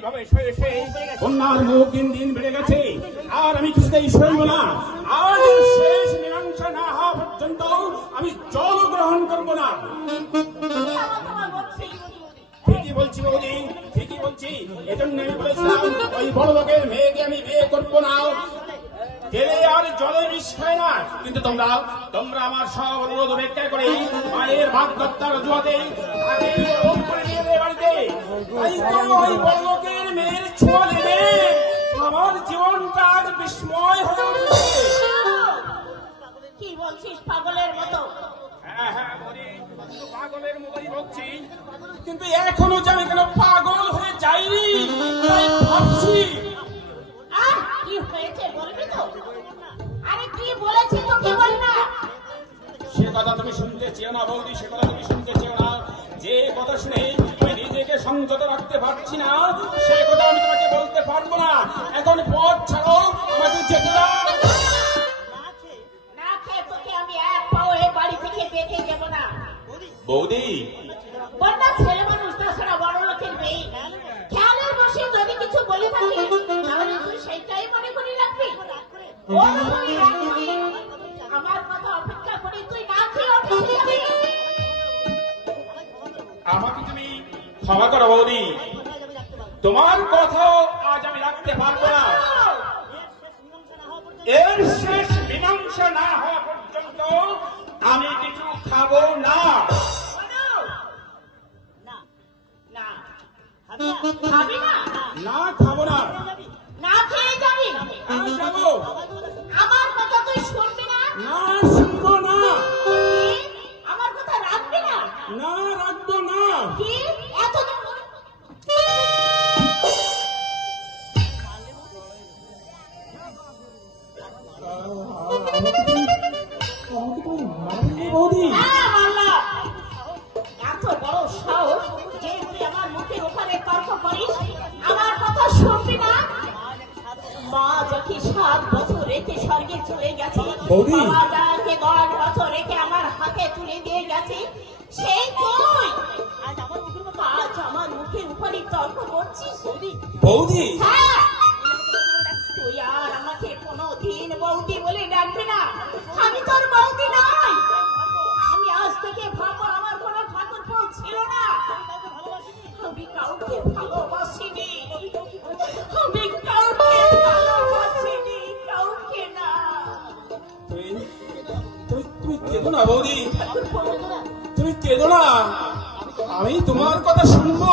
এইভাবে শুয়ে শুয়ে কন্যার মুখ দিন দিন বেড়ে গেছে, আর আমি কিছুতেই সইব না। আজ শেষ মীমাংসা না হওয়া পর্যন্ত আমি জল গ্রহণ করব না। ঠিকই বলছি বৌদি, ঠিকই বলছি। এজন্য আমি বলেছিলাম ওই বড় লোকের মেয়েকে আমি বিয়ে করবো না। গেলে আর জলে বিষ খায় না। কিন্তু তোমরা আমার সব অনুরোধ উপেক্ষা করে মায়ের ভাগদত্তার অজুহাতে তাকে ওরকম করে নিয়ে এলে বাড়িতে। তাই তো ওই বড় লোকের মেয়ের ছোঁয়া লেগে আমার জীবনটা আজ বিস্ময় হয়ে উঠেছে। কি বলছিস পাগলের মতো? হ্যাঁ হ্যাঁ বলি, পাগলের মতোই বলছি। কিন্তু এখনো যে আমি কেন পাগল হয়ে যাইনি তাই ভাবছি। কি হয়েছে বলবি তো? আরে কি বলেছি তোকে বল না। সে কথা তুমি শুনতে চেও না বৌদি, সে কথা তুমি শুনতে চেও না। যে কথা শুনে আমি নিজেকে সংযত রাখতে পারছি না সে কথা আমি তোমাকে বলতে পারবো না। এখন পথ ছাড়ো, আমাকে যেতে দাও। না খেয়ে তোকে আমি এক পাও এই বাড়ি থেকে বেঁধে যাব না। বৌদি বন্যা ছেলে মানুষ, তাছাড়া বড় লোকের মেয়ে, খেয়ালের বসে যদি কিছু বলে থাকিস তাহলে তুই সেইটাই মনে করে রাখবি। আমার কথা অপেক্ষা করে তুই না খেয়ে অফিসে যাবি। আমাকে তুমি ক্ষমা করো বৌদি, তোমার কথাও আজ আমি রাখতে পারবো না। এর শেষ মীমাংসা না হওয়া পর্যন্ত আমি কিছু খাবো না। খাবি না? না খাবো না। না খেয়ে যাবি? আমি যাবো। আমার কথা তুই শুনবি না? না শুনবো না। আমার কথা রাখবি না? না রাখবো না। কি এত বৌদি এত বড় সাহস যে তুই আমার মুখের ওখানে তর্ক করিস? আমার কথা শুনবি না? মা যাকে 7 বছর রেখে স্বর্গে চলে গেছে, বৌদি। বাবা যাকে 10 বছর রেখে আমার হাতে তুলে দিয়ে গেছে, সেই তুই আজ আমার মুখের উপরে তর্ক করছিস? বৌদি হ্যাঁ, তুই আর আমাকে কোনোদিন বৌদি বলে ডাকবি না। আমি তোর বৌদি নই। আমি আজ থেকে ভাবো আমার কোনো ঠাকুর ছিল না। আমি কাউকে ভালোবাসিনি, আমি কাউকে ভালোবাসিনি, কাউকে না। তুমি কেঁদো না বৌদি, তুমি কেঁদো না। আমি তোমার কথা শুনবো।